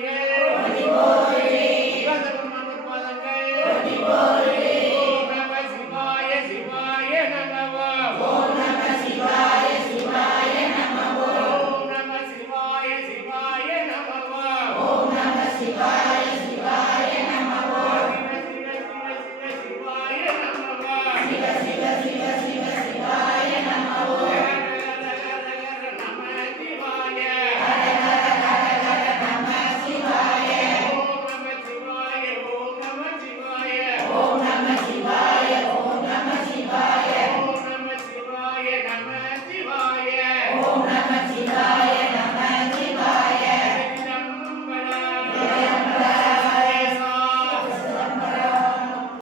morning.